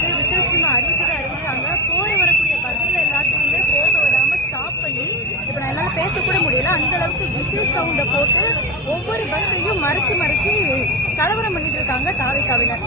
சொல்லிட்டு விசில் சின்ன அறிவிச்சாங்க. போற வரக்கூடிய பஸ்ல எல்லாத்தையுமே போக விடாம ஸ்டாப் பண்ணி இப்ப நான் எல்லாம் பேசக்கூட முடியல. அந்த அளவுக்கு விசில் சவுண்ட போட்டு ஒவ்வொரு பஸ்ஸையும் மறைச்சு கலவரம் பண்ணிட்டு இருக்காங்க தாவேக்காவினர்.